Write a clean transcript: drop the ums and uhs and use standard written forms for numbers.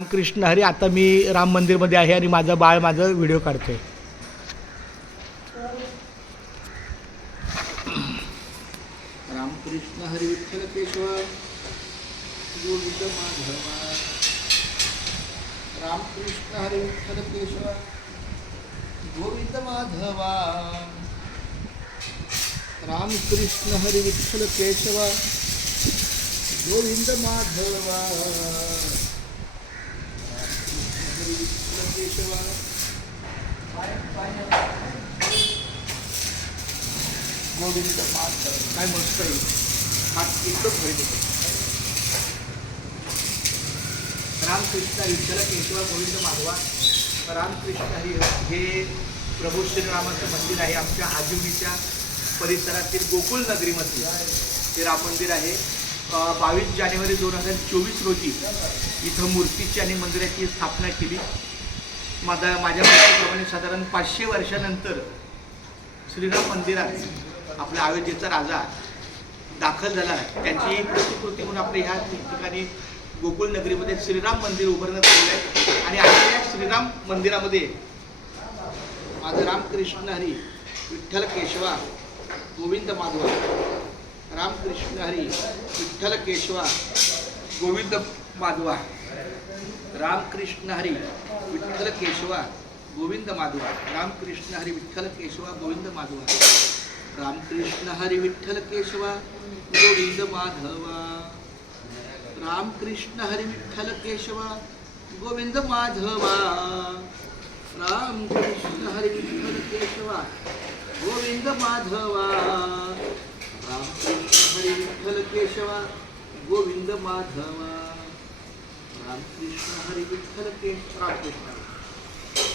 कृष्ण हरी. आता मी राम मंदिरमध्ये आहे आणि माझं बाळ माझं व्हिडिओ काढतोय. रामकृष्ण हरी विठ्ठल केशव गोविंद माधवा. रामकृष्ण हरी विठ्ठल केशव गोविंद माधवा. रामकृष्ण हरी विठ्ठल केशव गोविंद माधवा. केशव गोविंद माधव. काय मस्त आहे हा एकदम भरले. रामकृष्ण विठ्ठल केशव गोविंद माधवा. रामकृष्ण हरी हे प्रभू श्रीरामाचं मंदिर आहे. आमच्या आजिवलीच्या परिसरातील गोकुळ नगरीमध्ये हे राम मंदिर आहे. 22 जानेवारी 2024 रोजी इथं मूर्तीची आणि मंदिराची स्थापना केली. माझ्या माहितीप्रमाणे साधारण 500 वर्षानंतर श्रीराम मंदिरात आपल्या अयोध्येचा राजा दाखल झाला. त्यांची प्रतिकृती म्हणून आपल्या ह्या ठिकाणी गोकुळ नगरीमध्ये श्रीराम मंदिर उभारण्यात आलेलं आहे. आणि आता या श्रीराम मंदिरामध्ये माझं रामकृष्ण हरी विठ्ठल केशवा गोविंद माधवा. रामकृष्ण हरी विठ्ठल केशवा गोविंद माधवा. रामकृष्ण हरी विठ्ठल केशवा गोविंद माधवा. रामकृष्ण हरी विठ्ठल केशवा गोविंद माधवा. रामकृष्ण हरी विठ्ठल केशवा गोविंद माधवा. रामकृष्ण हरी विठ्ठल केशवा गोविंद माधवा. रामकृष्ण हरी विठ्ठल केशवा गोविंद माधवा. रामकृष्ण हरी विठ्ठल केशवा गोविंद माधवा. रामकृष्ण हरी विठ्ठल केशव. रामकृष्ण